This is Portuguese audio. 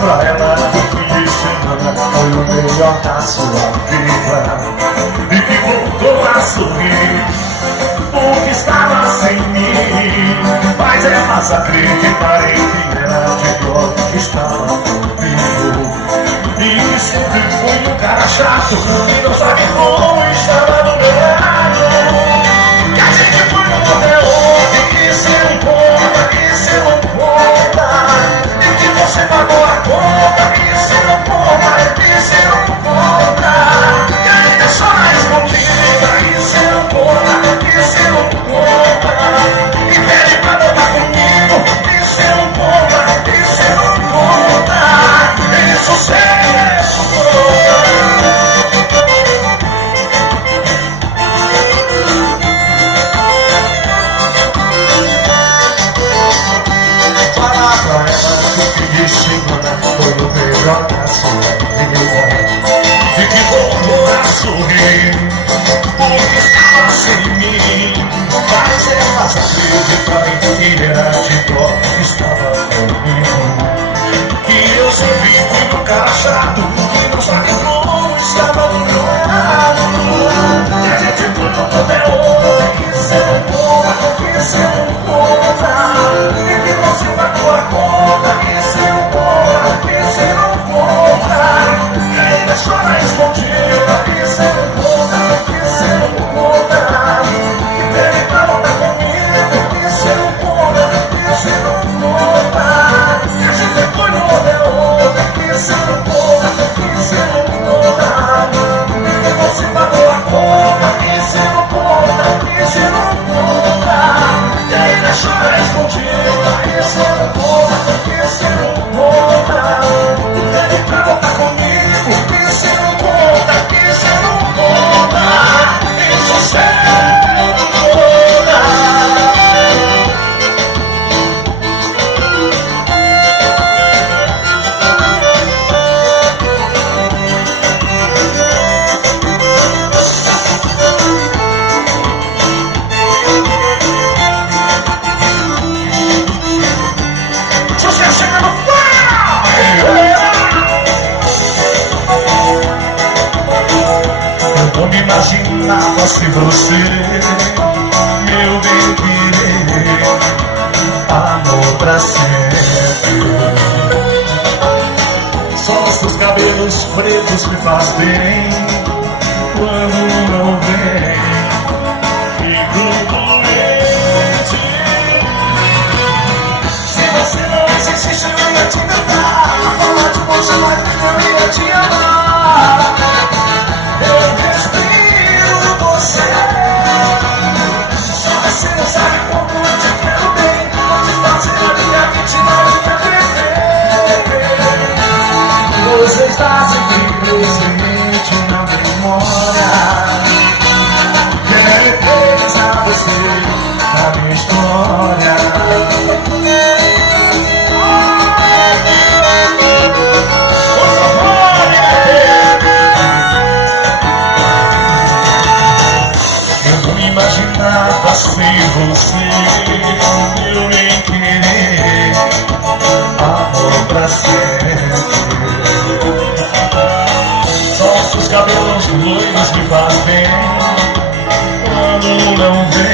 pra ela que o fim de semana foi o melhor da sua vida, e que voltou a sorrir porque estava sem mim. Mas é fácil acreditar em quem era de dó que estava comigo, e que sempre foi um cara chato que não sabe como estava do meu lado. Que a gente foi no motel e que você não conta, que você não conta, e que você pagou a conta, que você não conta, que você não conta, que ainda chora escondida, que você não conta, que você não conta, e pede pra voltar comigo, que você não conta, que você não conta, e sucesso. Fala pra ela que o fim de semana foi o melhor da sua vida, e que voltou a sorrir porque estava sem mim. Mas ela acreditar em que era de dó que estava comigo, que eu sempre fui um cara chato que não sabe como estava do meu lado. Que a gente foi no motel, que você não conta, que você não conta, e que você pagou a conta, que você não conta, que você não conta, e ainda chora escondida, que você não conta, que você não conta, e pede pra voltar comigo, que você não conta, que você não conta, que a gente foi no motel, que você não conta, que você não conta, que você pagou a conta, que você não conta, que você não conta, e ainda chora escondida, que você não conta, que você não conta, e pede pra voltar comigo, que você não conta, que você não conta, e sucesso. Eu me imaginava se você, meu bem querer, amor pra sempre. Só os seus cabelos pretos me faz bem. Quando não vem, fico doente. Se você não existisse, eu ia te cantar, falar de você, mas eu ia te amar. Eu respiro você, só você não sabe como eu te quero bem. Pode fazer a minha mente na minha você está simplesmente na memória. Quero realizar você na minha história. Imaginava sem você, eu nem querer, amor pra sempre. Só seus cabelos loiros me faz bem. Quando não vem,